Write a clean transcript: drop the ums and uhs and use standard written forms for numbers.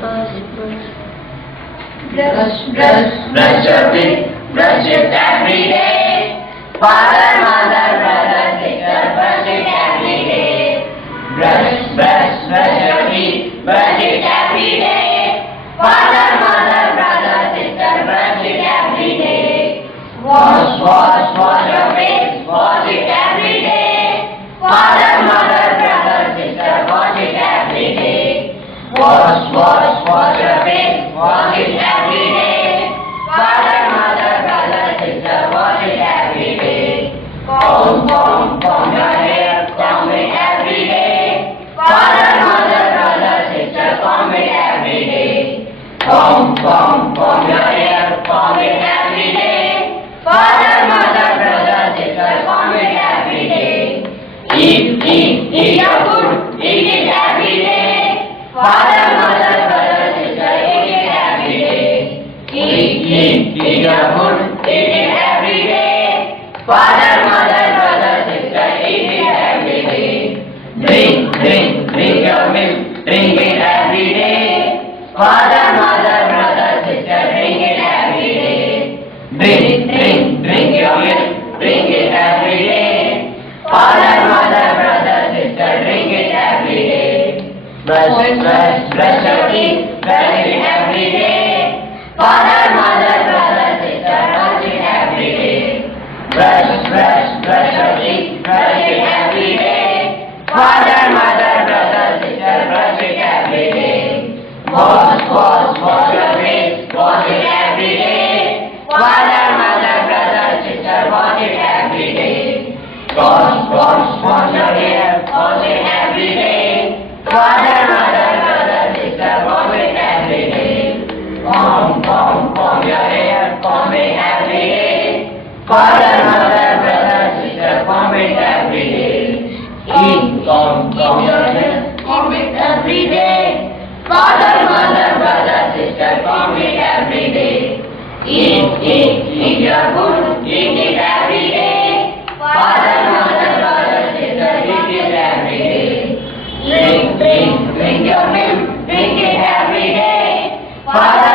Brush your teeth, brush it every day. Father, mother, brother, sister, brush it every day. Brush your teeth, brush it every day. Father, mother, brother, sister, brush it every day. Wash your face, wash it every day. Father, mother, brother, sister, wash it every day. Wash your face, wash it every day. Father, mother, brother, sister, wash it every day. Comb your hair, comb it every day. Father, mother, brother, sister, comb it every day. Comb your hair, comb it every day. Father, mother, brother, sister, comb it every day. Eat your food, eat it every day. Father, mother, brother, sister, eat it every day. Eat your food, eat it every day. Father, mother, brother, sister, eat it every day. Drink your milk, drink it every day. Father, mother, brother, sister, drink it every day. Drink your milk, drink it every day. Father, mother, brother, sister, drink it every day. Brush your teeth, brush it every day. Father, mother, brother, sister, brush it every day. Brush your teeth, brush it every day. Father, mother, brother, sister, brush it every day. Wash your face, wash it every day. Father, mother, brother, sister, wash it every day. Wash your hair, wash it every day. Father, mother, brother, sister, wash it every day. Comb your hair, comb it every day. Father, mother, brother, sister, comb it every day. Comb your hair, comb it every day. Father, mother, brother, sister, comb it every day. Eat your food, eat it every day. Father, mother, brother, sister, eat it every day. Drink your milk, drink it every day. Father,